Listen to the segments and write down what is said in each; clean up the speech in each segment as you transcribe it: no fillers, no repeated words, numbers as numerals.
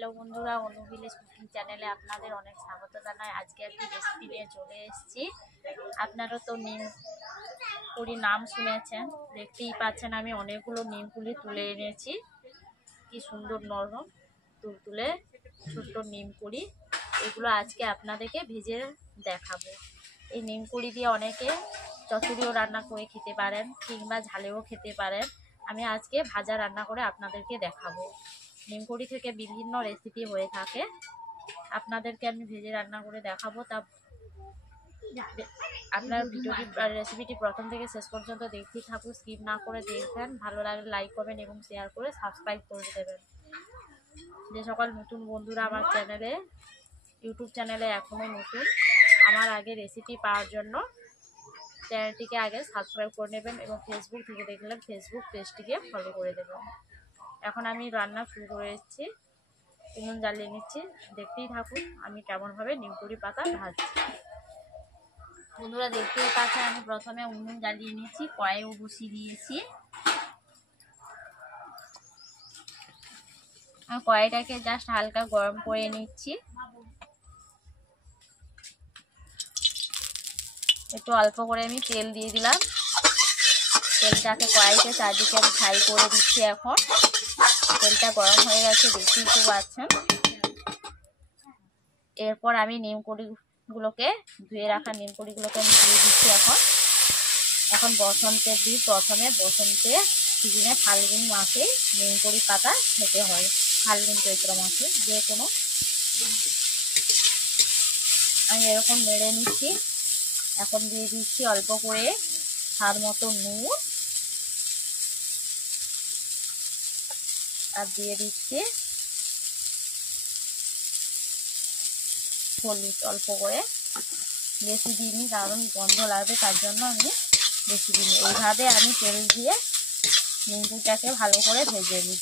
Hello বন্ধুরা, অনু village cooking চ্যানেলে আপনাদের অনেক স্বাগত জানাই। আজকে একটি রেসিপি নিয়ে চলে এসেছি। আপনারা তো নিম কুড়ি নাম শুনেছেন, দেখতেই পাচ্ছেন আমি অনেকগুলো নিম কুড়ি তুলে এনেছি। কি সুন্দর নরম তুলতুলে ছোট্ট নিম কুড়ি, এগুলো আজকে আপনাদেরকে ভেজে দেখাবো। এই নিম কুড়ি দিয়ে অনেকে চচ্চড়িও রান্না করে খেতে পারেন কিংবা ঝালেও খেতে পারেন। আমি আজকে ভাজা রান্না করে আপনাদেরকে দেখাবো। নিমকুড়ি থেকে বিভিন্ন রেসিপি হয়ে থাকে, আপনাদেরকে আমি ভেজে রান্না করে দেখাবো। তা আপনার ভিডিওটি রেসিপিটি প্রথম থেকে শেষ পর্যন্ত দেখতেই থাকুন, স্কিপ না করে দেখবেন। ভালো লাগলে লাইক করবেন এবং শেয়ার করে সাবস্ক্রাইব করে দেবেন। যে সকল নতুন বন্ধুরা আমার ইউটিউব চ্যানেলে এখনও নতুন, আমার আগে রেসিপি পাওয়ার জন্য চ্যানেলটিকে আগে সাবস্ক্রাইব করে নেবেন এবং ফেসবুক থেকে দেখলে ফেসবুক পেজটিকে ফলো করে দেবেন। এখন আমি রান্না শুরু করে এসেছি, উনুন জ্বালিয়ে নিচ্ছি। দেখতেই থাকুন আমি কেমনভাবে নিমকুড়ি পাতা ভাজছি। বন্ধুরা দেখতেই পাচ্ছেন আমি প্রথমে উনুন জ্বালিয়ে নিচ্ছি, কড়াইও বসিয়ে দিয়েছি। কড়াইটাকে জাস্ট হালকা গরম করে নিচ্ছি। একটু অল্প করে আমি তেল দিয়ে দিলাম। তেলটাকে কড়াইতে চারদিকে আমি ফ্রাই করে দিচ্ছি। এখন তেলটা গরম হয়ে গেছে, দেখতেই তো পাচ্ছেন। এরপর আমি নিমকুড়িগুলোকে ধুয়ে রাখা নিমকুড়িগুলোকে আমি দিয়ে দিচ্ছি। এখন বসন্তের দিন, প্রথমে বসন্তে সিজনে ফাল্গুন মাসে নিমকুড়ি পাতা খেতে হয়। ফাল্গুন চৈত্র মাসে যে কোনো। আমি এরকম নেড়ে নিচ্ছি। এখন দিয়ে দিচ্ছি অল্প করে স্বাদ মতো নুন, আর দিয়ে দিচ্ছি হলুদ অল্প করে। বেশি দিইনি কারণ গন্ধ লাগবে, তার জন্য আমি বেশি দিইনি। এইভাবে আমি তেল দিয়ে নিমকুটাকে ভালো করে ভেজে নিই।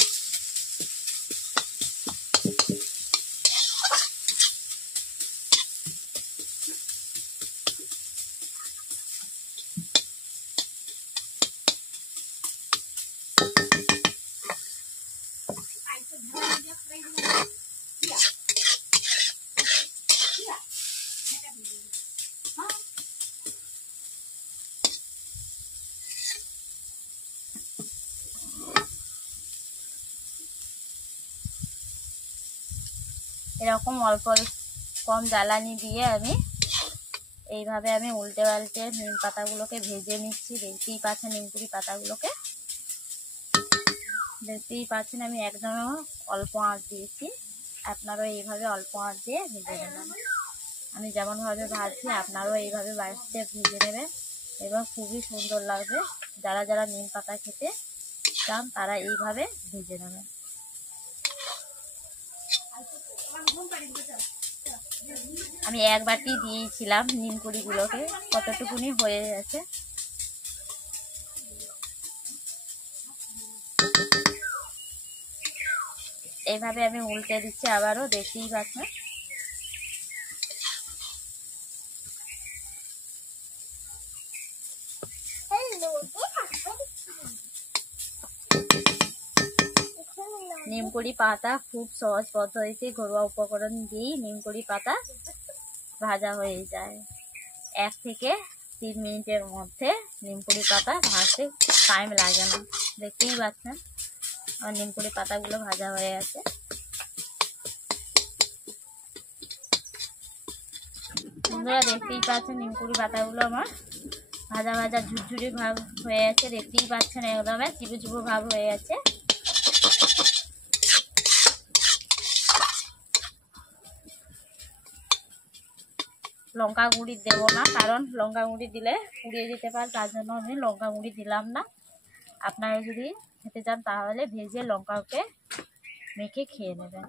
এরকম অল্প কম জ্বালানি দিয়ে এইভাবে আমি উল্টে পাল্টে নিম পাতাগুলোকে ভেজে নিচ্ছি। দেখতেই পাচ্ছেন নিমকুড়ি পাতাগুলোকে, দেখতেই পাচ্ছেন আমি একদম অল্প আঁচ দিয়েছি। আপনারাও এইভাবে অল্প আঁচ দিয়ে ভেজে নেবেন। আমি যেমনভাবে ভাজছি আপনারাও এইভাবে বাড়িতে ভেজে নেবেন এবং খুবই সুন্দর লাগবে। যারা যারা নিম পাতা খেতে চান তারা এইভাবে ভেজে নেবেন। আমি এক বাটি দিয়েছিলাম নিমকুড়িগুলোকে, কতটুকুনি হয়ে গেছে। এইভাবে আমি উল্টে দিচ্ছি আবারও, দেখতেই পাচ্ছেন। নিমকুড়ি পাতা খুব সহজ পদ্ধতিতে ঘরোয়া উপকরণ দিয়েই নিমকুড়ি পাতা ভাজা হয়ে যায়। 1 থেকে 3 মিনিটের মধ্যে নিমকুড়ি পাতা ভাজতে টাইম লাগে না। দেখতেই পাচ্ছেন আমার নিমকুড়ি পাতাগুলো ভাজা হয়ে গেছে। বন্ধুরা দেখতেই পাচ্ছেন নিমকুড়ি পাতাগুলো আমার ভাজা ভাজা ঝুরঝুরি ভাব হয়ে গেছে। দেখতেই পাচ্ছেন একদম চিপু চিপু ভাব হয়ে গেছে। লঙ্কা গুঁড়ি দেবো না, কারণ লঙ্কা গুঁড়ি দিলে পুড়িয়ে যেতে পারে, তার জন্য আমি লঙ্কা গুঁড়ি দিলাম না। আপনারা যদি খেতে চান তাহলে ভেজে লঙ্কাকে মেখে খেয়ে নেবেন।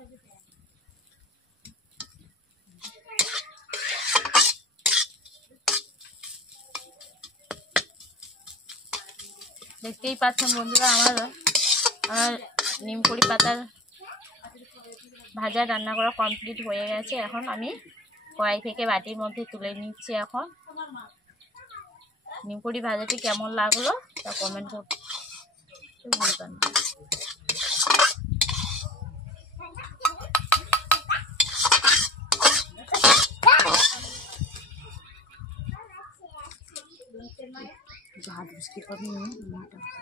দেখতেই পাচ্ছেন বন্ধুরা আমার নিমকুড়ি পাতার ভাজা রান্না করা কমপ্লিট হয়ে গেছে। এখন আমি কড়াই থেকে বাটির মধ্যে তুলে নিচ্ছি। এখন নিমকুড়ি ভাজাটি কেমন লাগলো তা কমেন্ট করতে ভুলবেন না। একটু হাত মুসকি করে নিয়ে